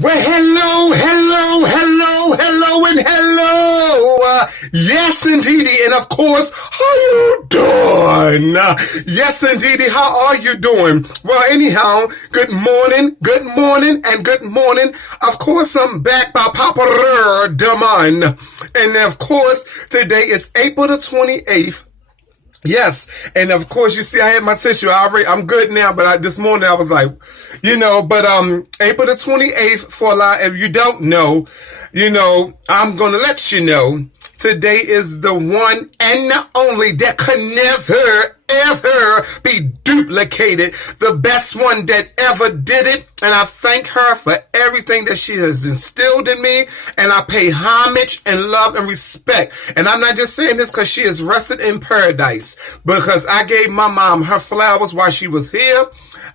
Well, hello, and hello. Yes, indeedy. And of course, how you doing? Yes, indeedy. How are you doing? Well, anyhow, good morning, and good morning. Of course, I'm back by popular demand. And of course, today is April the 28th. Yes, and of course, you see, I had my tissue. I'm good now, but this morning I was like, but April the 28th, for a lot, if you don't know, I'm going to let you know, today is the one and the only that can never, ever be duplicated. The best one that ever did it. And I thank her for everything that she has instilled in me. And I pay homage and love and respect. And I'm not just saying this because she is rested in paradise, because I gave my mom her flowers while she was here.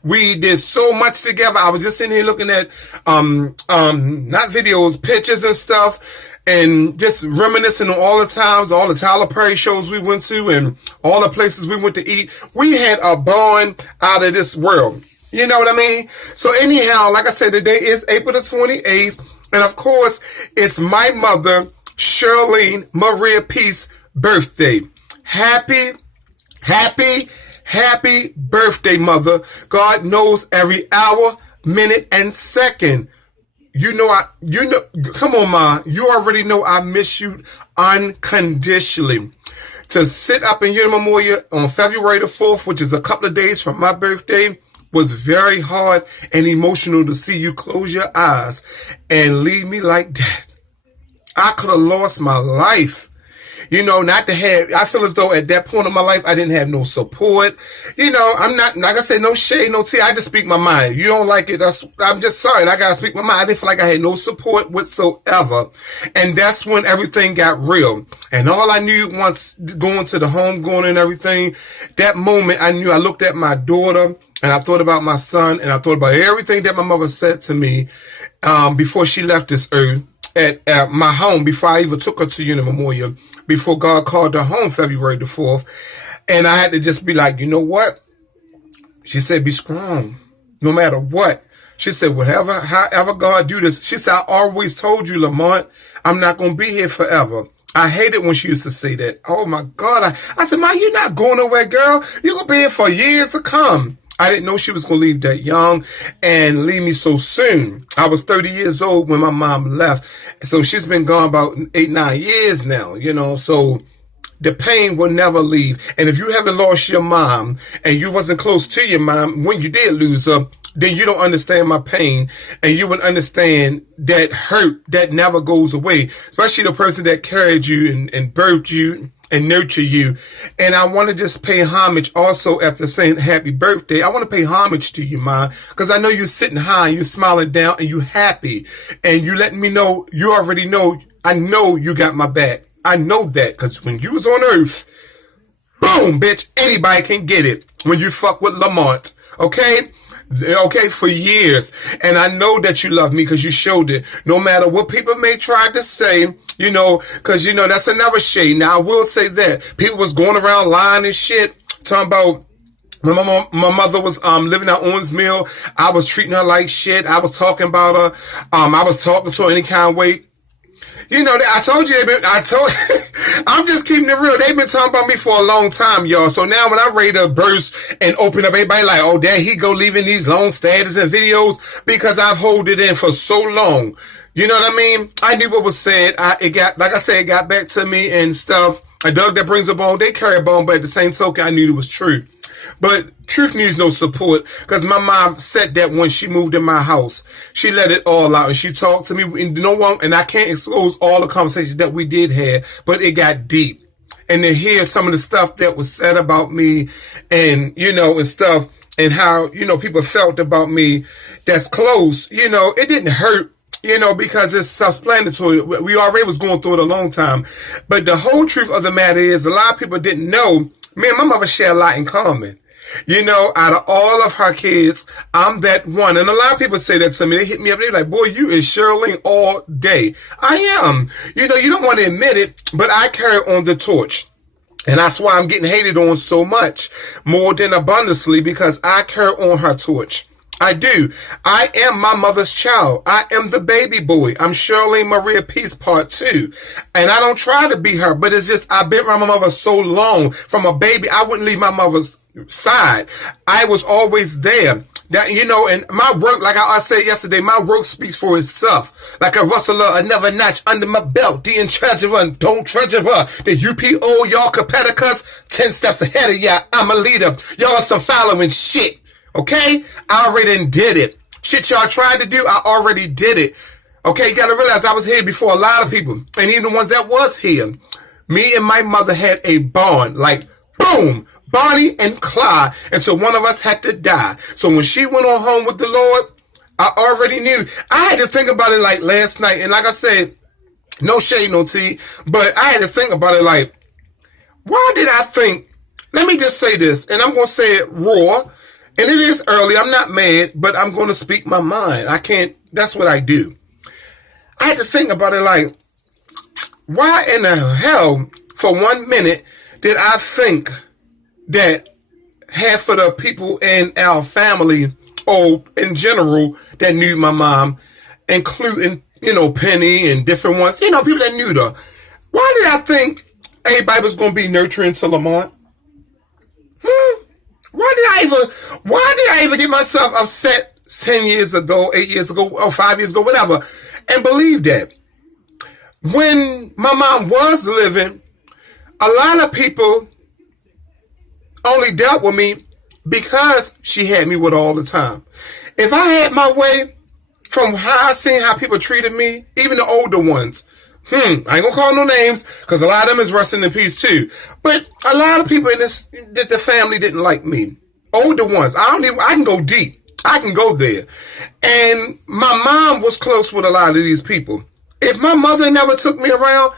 We did so much together. I was just sitting here looking at, not videos, pictures and stuff, and just reminiscing on all the times, all the Tyler Perry shows we went to and all the places we went to eat. We had a bond out of this world. You know what I mean? So anyhow, like I said, today is April the 28th. And of course, it's my mother, Charlene Maria Peace, birthday. Happy birthday, mother. God knows every hour, minute, and second. Come on, Ma. You already know I miss you unconditionally. To sit up in your memorial on February the 4th, which is a couple of days from my birthday, was very hard and emotional to see you close your eyes and leave me like that. I could have lost my life. I feel as though at that point of my life, I didn't have no support. I'm not, like I said, no shade, no tea. I just speak my mind. You don't like it. I'm just sorry. I got to speak my mind. I didn't feel like I had no support whatsoever. And that's when everything got real. And all I knew once going to the home, going and everything, that moment I knew, I looked at my daughter and I thought about my son and I thought about everything that my mother said to me, before she left this earth at my home, before I even took her to Unity Memorial, before God called her home February the 4th. And I had to just be like, you know what? She said, be strong, no matter what. She said, however God do this. She said, I always told you, Lamont, I'm not going to be here forever. I hated when she used to say that. Oh my God. I said, Ma, you're not going nowhere, girl. You're going to be here for years to come. I didn't know she was going to leave that young and leave me so soon. I was 30 years old when my mom left. So she's been gone about 8-9 years now, so the pain will never leave. And if you haven't lost your mom and you wasn't close to your mom when you did lose her, then you don't understand my pain, and you would understand that hurt that never goes away, especially the person that carried you and birthed you and nurture you. And I want to just pay homage also after saying happy birthday. I want to pay homage to you, Ma, because I know you're sitting high, you're smiling down, and you're happy, and you letting me know, you already know, I know you got my back. I know that, because when you was on earth, boom, bitch, anybody can get it when you fuck with Lamont, okay? Okay, for years. And I know that you love me because you showed it. No matter what people may try to say, because, that's another shade. Now, I will say that. People was going around lying and shit, talking about my mother was living at Owens Mill. I was treating her like shit. I was talking about her. I was talking to her any kind of way. I told you, I'm just keeping it real. They've been talking about me for a long time, y'all. So now when I'm ready to burst and open up, everybody like, oh, there he go leaving these long status and videos, because I've held it in for so long. You know what I mean? I knew what was said. It got back to me and stuff. A dog that brings a bone, they carry a bone, but at the same token, I knew it was true. But truth needs no support, because my mom said that when she moved in my house, she let it all out and she talked to me, and I can't expose all the conversations that we did have, but it got deep. And to hear some of the stuff that was said about me and, and stuff, and how, people felt about me that's close, it didn't hurt. Because it's self-explanatory. We already was going through it a long time. But the whole truth of the matter is, a lot of people didn't know, me and my mother share a lot in common. Out of all of her kids, I'm that one. And a lot of people say that to me. They hit me up. They're like, boy, you and Charlene all day. I am. You don't want to admit it, but I carry on the torch. And that's why I'm getting hated on so much, more than abundantly, because I carry on her torch. I do. I am my mother's child. I am the baby boy. I'm Shirley Maria Peace Part 2. And I don't try to be her, but it's just I've been around my mother so long. From a baby, I wouldn't leave my mother's side. I was always there. That, you know, and my work, like I said yesterday, my work speaks for itself. Like a rustler, another notch under my belt. The in charge of her, don't trudge of her. The UPO, y'all competitors, 10 steps ahead of y'all. I'm a leader. Y'all are some following shit. Okay? I already did it. Shit y'all tried to do, I already did it. Okay? You gotta realize I was here before a lot of people. And even the ones that was here. Me and my mother had a bond. Like, boom! Bonnie and Clyde, until one of us had to die. So when she went on home with the Lord, I already knew. I had to think about it like last night. And like I said, no shade, no tea. But I had to think about it like, why did I think, let me just say this, and I'm going to say it raw. And it is early. I'm not mad, but I'm going to speak my mind. I can't, that's what I do. I had to think about it like, why in the hell, for 1 minute, did I think that half of the people in our family, or in general, that knew my mom, including, you know, Penny and different ones, you know, people that knew her. Why did I think everybody was going to be nurturing to Lamont? Why did I even get myself upset 10 years ago, 8 years ago, or 5 years ago, whatever, and believe that? When my mom was living, a lot of people only dealt with me because she had me with all the time. If I had my way, from how I seen how people treated me, even the older ones, I ain't gonna call no names, because a lot of them is resting in peace too. But a lot of people in this, that the family didn't like me. Older ones, I can go deep. I can go there. And my mom was close with a lot of these people. If my mother never took me around,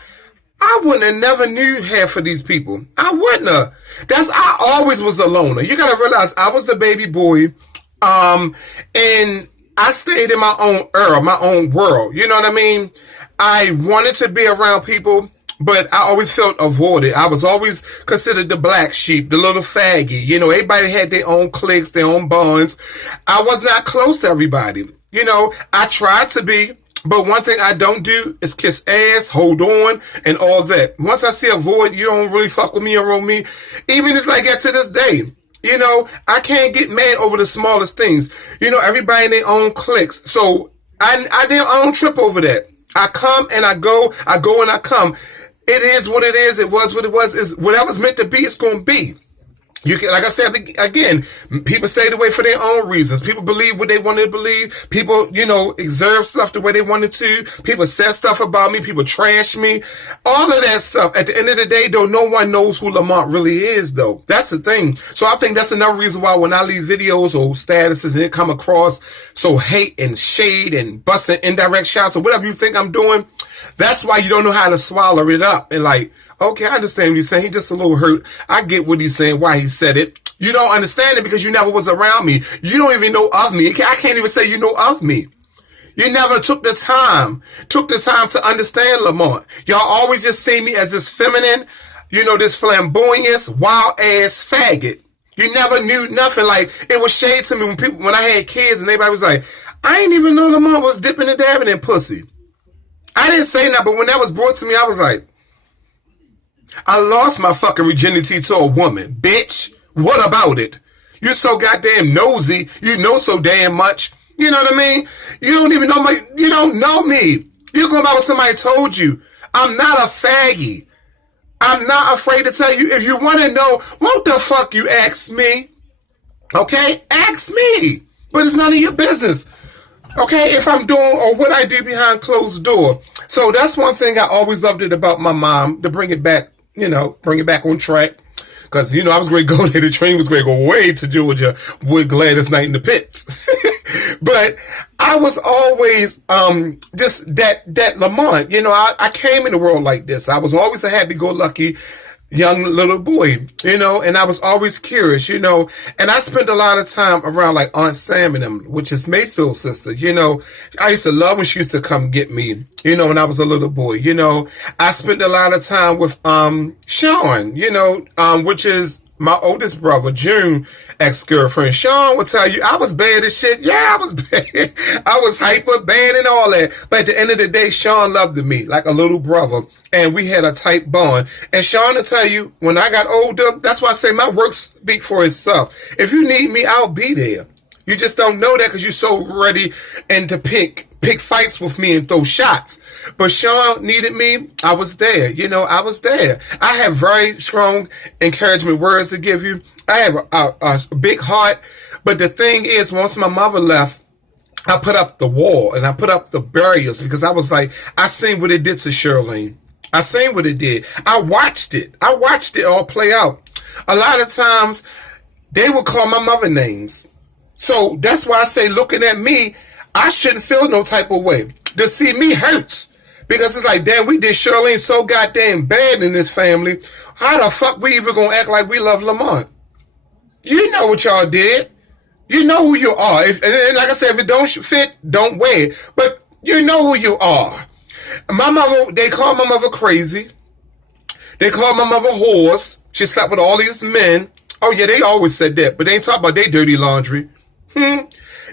I wouldn't have never knew half of these people. I wouldn't have. I always was the loner. You gotta realize I was the baby boy, and I stayed in my own era, my own world. You know what I mean? I wanted to be around people, but I always felt avoided. I was always considered the black sheep, the little faggy. You know, everybody had their own cliques, their own bonds. I was not close to everybody. You know, I tried to be, but one thing I don't do is kiss ass, hold on, and all that. Once I see a void, you don't really fuck with me or roll me. Even it's like that to this day. You know, I can't get mad over the smallest things. You know, everybody in their own cliques. So I don't trip over that. I come and I go and I come. It is what it is. It was what it was. Is whatever's meant to be, it's going to be. You can, like I said again, people stayed away for their own reasons. People believe what they wanted to believe. People, you know, observe stuff the way they wanted to. People said stuff about me. People trash me. All of that stuff. At the end of the day, though, no one knows who Lamont really is, though. That's the thing. So I think that's another reason why when I leave videos or statuses and it come across so hate and shade and busting indirect shots or whatever you think I'm doing, that's why you don't know how to swallow it up and like, okay, I understand what he's saying. He's just a little hurt. I get what he's saying, why he said it. You don't understand it because you never was around me. You don't even know of me. I can't even say you know of me. You never took the time to understand Lamont. Y'all always just see me as this feminine, you know, this flamboyant, wild ass faggot. You never knew nothing. Like, it was shade to me when I had kids and everybody was like, I ain't even know Lamont was dipping and dabbing in pussy. I didn't say nothing, but when that was brought to me, I was like, I lost my fucking virginity to a woman. Bitch, what about it? You're so goddamn nosy. You know so damn much. You know what I mean? You don't even know you don't know me. You're going by what somebody told you. I'm not a faggy. I'm not afraid to tell you. If you want to know, what the fuck you ask me? Okay? Ask me. But it's none of your business. Okay? If I'm doing or what I do behind closed door. So that's one thing I always loved it about my mom, to bring it back, you know, bring it back on track. Because, you know, I was going to go there. The train was going to go way to Georgia with Gladys Knight in the pits. But I was always just that Lamont. You know, I came in the world like this. I was always a happy-go-lucky young little boy, you know, and I was always curious, you know, and I spent a lot of time around like Aunt Sam and them, which is Mayfield's sister, you know. I used to love when she used to come get me, you know, when I was a little boy, you know. I spent a lot of time with Sean, you know, which is my oldest brother, June, ex-girlfriend, Sean will tell you, I was bad as shit. Yeah, I was bad. I was hyper, bad, and all that. But at the end of the day, Sean loved me like a little brother. And we had a tight bond. And Sean will tell you, when I got older, that's why I say my work speak for itself. If you need me, I'll be there. You just don't know that because you're so ready and to pick fights with me and throw shots. But Sean needed me. I was there. I was there. I have very strong encouragement words to give you. I have a big heart. But the thing is, once my mother left, I put up the wall and I put up the barriers because I was like, I seen what it did to Shirlene. I seen what it did. I watched it. I watched it all play out. A lot of times, they would call my mother names. So that's why I say, looking at me, I shouldn't feel no type of way. To see me hurts. Because it's like, damn, we did Shirlene so goddamn bad in this family. How the fuck we even gonna act like we love Lamont? You know what y'all did. You know who you are. And like I said, if it don't fit, don't wear it. But you know who you are. My mother, they call my mother crazy. They call my mother whores. She slept with all these men. Oh yeah, they always said that. But they ain't talk about their dirty laundry.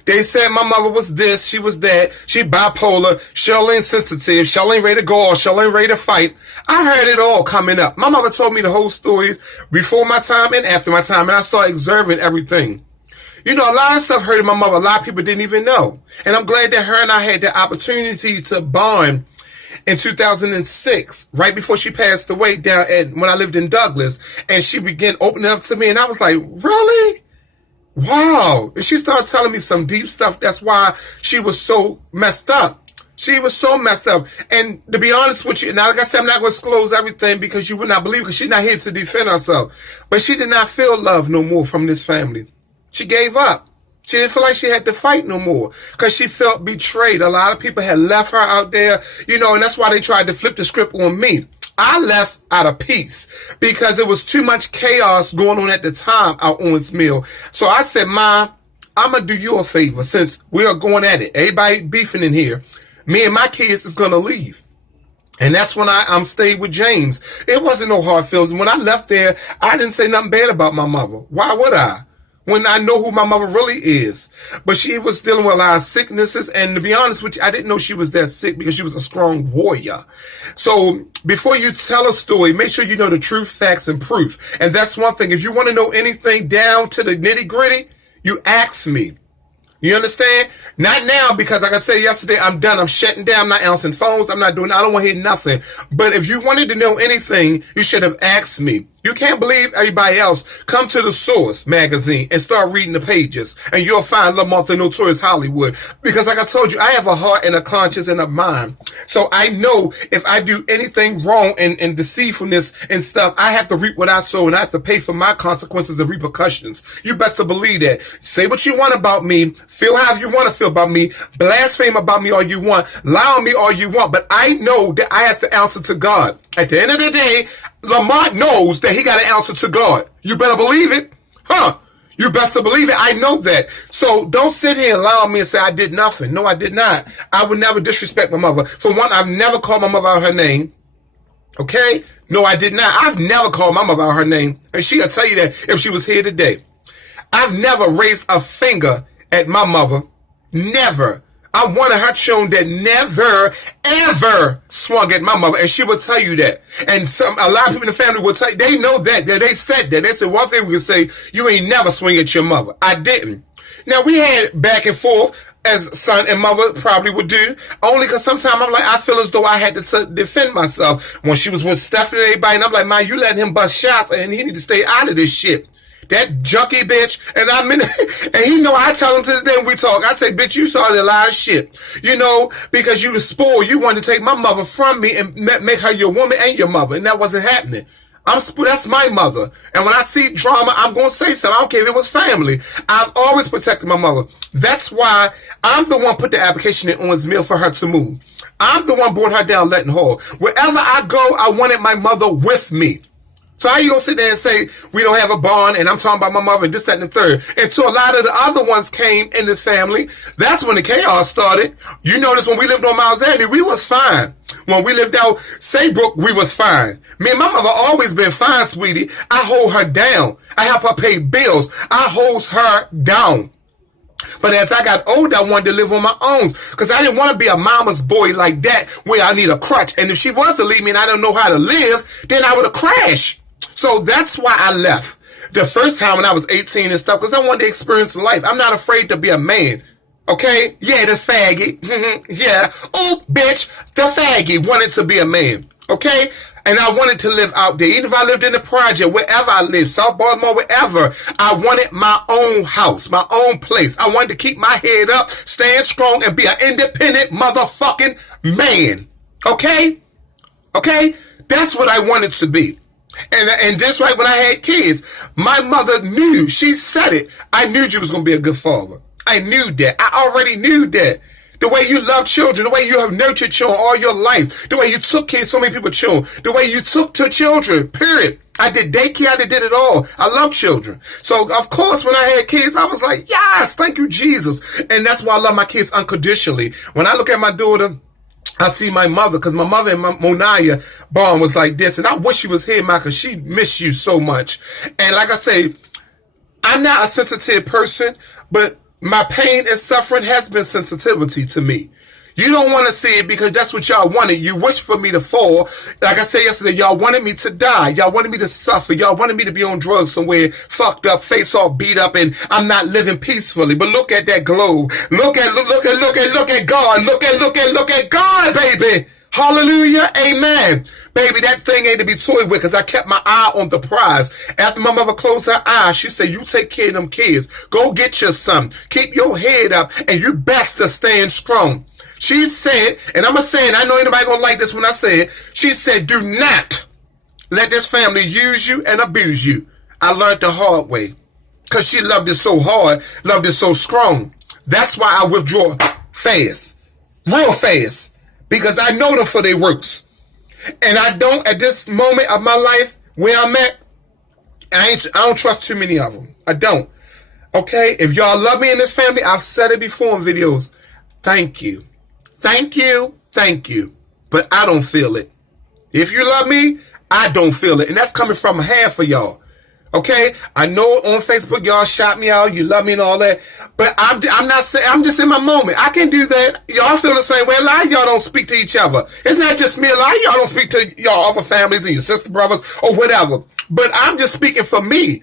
They said my mother was this, she was that, she bipolar, Shirlene sensitive, Shirlene ready to go, or Shirlene ready to fight. I heard it all coming up. My mother told me the whole stories before my time and after my time, and I started observing everything. A lot of stuff hurted my mother. A lot of people didn't even know. And I'm glad that her and I had the opportunity to bond in 2006, right before she passed away when I lived in Douglas. And she began opening up to me, and I was like, really? Wow. And she started telling me some deep stuff. That's why she was so messed up. She was so messed up. And to be honest with you, now like I said, I'm not going to disclose everything because you would not believe, because she's not here to defend herself. But she did not feel love no more from this family. She gave up. She didn't feel like she had to fight no more because she felt betrayed. A lot of people had left her out there, and that's why they tried to flip the script on me. I left out of peace because it was too much chaos going on at the time out on Owens Mill. So I said, Ma, I'm going to do you a favor since we are going at it. Everybody beefing in here. Me and my kids is going to leave. And that's when I'm stayed with James. It wasn't no hard feelings. When I left there, I didn't say nothing bad about my mother. Why would I? When I know who my mother really is. But she was dealing with a lot of sicknesses. And to be honest with you, I didn't know she was that sick because she was a strong warrior. So before you tell a story, make sure you know the truth, facts, and proof. And that's one thing. If you want to know anything down to the nitty gritty, you ask me. You understand? Not now, because like I said yesterday, I'm done. I'm shutting down. I'm not answering phones. I'm not doing, I don't want to hear nothing. But if you wanted to know anything, you should have asked me. You can't believe everybody else. Come to the Source magazine and start reading the pages, and you'll find Lamont the Notorious Hollywood. Because like I told you, I have a heart and a conscience and a mind. So I know if I do anything wrong and deceitfulness and stuff, I have to reap what I sow, and I have to pay for my consequences and repercussions. You best to believe that. Say what you want about me. Feel how you want to feel about me. Blaspheme about me all you want. Lie on me all you want. But I know that I have to answer to God. At the end of the day, Lamont knows that he got to answer to God. You better believe it. You best to believe it. I know that. So don't sit here and lie on me and say I did nothing. No, I did not. I would never disrespect my mother. For one, I've never called my mother out her name. Okay? No, I did not. I've never called my mother out her name. And she'll tell you that if she was here today. I've never raised a finger at my mother. Never. I'm one of her children that never, ever swung at my mother. And she will tell you that. And a lot of people in the family will tell you, they know that. They said that. They said, one thing we can say, you ain't never swing at your mother. I didn't. Now, we had back and forth, as son and mother probably would do, only because sometimes I'm like, I feel as though I had to defend myself. When she was with Stephanie and everybody, and I'm like, man, you letting him bust shots, and he need to stay out of this shit. That junkie bitch, and I'm in, and he know I tell him to this day when we talk, I say, bitch, you started a lot of shit, because you was spoiled. You wanted to take my mother from me and make her your woman and your mother, and that wasn't happening. That's my mother, and when I see drama, I'm going to say something. I don't care if it was family. I've always protected my mother. That's why I'm the one put the application in Owens Mill for her to move. I'm the one brought her down Letton Hall. Wherever I go, I wanted my mother with me. So how you gonna sit there and say we don't have a bond and I'm talking about my mother and this, that, and the third? Until a lot of the other ones came in this family, that's when the chaos started. You notice when we lived on Mount Zanny, we was fine. When we lived out Saybrook, we was fine. Me and my mother always been fine, sweetie. I hold her down. I help her pay bills. I hold her down. But as I got older, I wanted to live on my own because I didn't want to be a mama's boy like that where I need a crutch. And if she was to leave me and I don't know how to live, then I would have crashed. So that's why I left the first time when I was 18 and stuff, because I wanted to experience life. I'm not afraid to be a man. Okay? Yeah, the faggot. Yeah. Oh, bitch, the faggot wanted to be a man. Okay? And I wanted to live out there. Even if I lived in the project, wherever I lived, South Baltimore, wherever, I wanted my own house, my own place. I wanted to keep my head up, stand strong, and be an independent motherfucking man. Okay? Okay? That's what I wanted to be. And just like when I had kids, my mother knew, she said it, I knew you was going to be a good father. I knew that. I already knew that. The way you love children, the way you have nurtured children all your life, the way you took care of so many people children, the way you took to children, period. I did daycare, I did it all. I love children. So, of course, when I had kids, I was like, yes, thank you, Jesus. And that's why I love my kids unconditionally. When I look at my daughter, I see my mother, because my mother and my Monaya bond was like this. And I wish she was here, Michael. She missed you so much. And like I say, I'm not a sensitive person, but my pain and suffering has been sensitivity to me. You don't want to see it because that's what y'all wanted. You wish for me to fall. Like I said yesterday, y'all wanted me to die. Y'all wanted me to suffer. Y'all wanted me to be on drugs somewhere, fucked up, face all beat up, and I'm not living peacefully. But look at that globe. Look at God. Look at God, baby. Hallelujah. Amen. Baby, that thing ain't to be toyed with because I kept my eye on the prize. After my mother closed her eyes, she said, you take care of them kids. Go get your son. Keep your head up and you best to stand strong. She said, and I'm going to say it, I know anybody going to like this when I say it. She said, do not let this family use you and abuse you. I learned the hard way because she loved it so hard, loved it so strong. That's why I withdraw fast, real fast, because I know them for their works. And I don't, at this moment of my life, where I'm at, I don't trust too many of them. I don't. Okay? If y'all love me in this family, I've said it before in videos. Thank you. Thank you. Thank you. But I don't feel it. If you love me, I don't feel it. And that's coming from half of y'all. Okay? I know on Facebook y'all shout me out, you love me and all that. But I'm not saying, I'm just in my moment. I can do that. Y'all feel the same way. A lot of y'all don't speak to each other. It's not just me. A lot of y'all don't speak to y'all other families and your sister brothers or whatever. But I'm just speaking for me.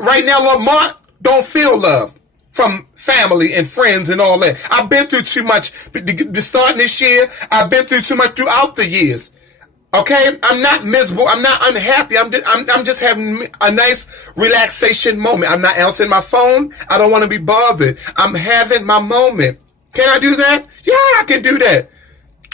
Right now, Lamont don't feel love from family and friends and all that. I've been through too much. Starting this year, I've been through too much throughout the years. Okay, I'm not miserable. I'm not unhappy. I'm just having a nice relaxation moment. I'm not answering my phone. I don't want to be bothered. I'm having my moment. Can I do that? Yeah, I can do that.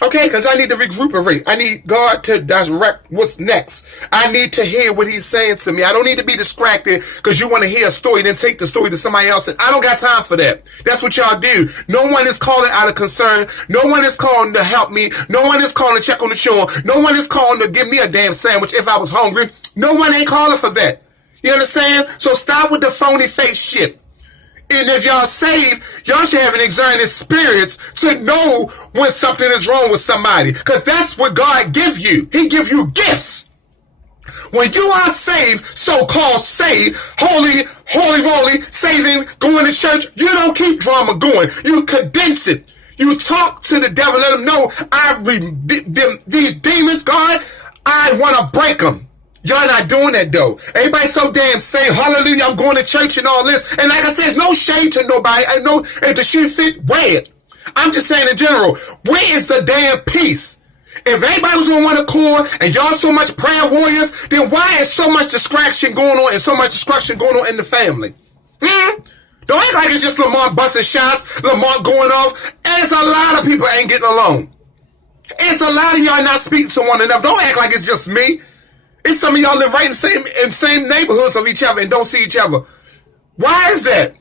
Okay, because I need to recuperate. I need God to direct what's next. I need to hear what he's saying to me. I don't need to be distracted because you want to hear a story, then take the story to somebody else. And I don't got time for that. That's what y'all do. No one is calling out of concern. No one is calling to help me. No one is calling to check on the children. No one is calling to give me a damn sandwich if I was hungry. No one ain't calling for that. You understand? So stop with the phony fake shit. And if y'all saved, y'all should have an examining spirits to know when something is wrong with somebody. Because that's what God gives you. He gives you gifts. When you are saved, so-called saved, holy, roly, saving, going to church, you don't keep drama going. You condense it. You talk to the devil, let him know, these demons, God, I want to break them. Y'all not doing that though. Everybody so damn saying, hallelujah, I'm going to church and all this. And like I said, there's no shade to nobody. I know if the shoe fit, wear it. I'm just saying in general, where is the damn peace? If everybody was on one accord and y'all so much prayer warriors, then why is so much distraction going on and so much destruction going on in the family? Don't act like it's just Lamont busting shots, Lamont going off. There's a lot of people ain't getting along. It's a lot of y'all not speaking to one another. Don't act like it's just me. It's some of y'all live right in the same neighborhoods of each other and don't see each other. Why is that?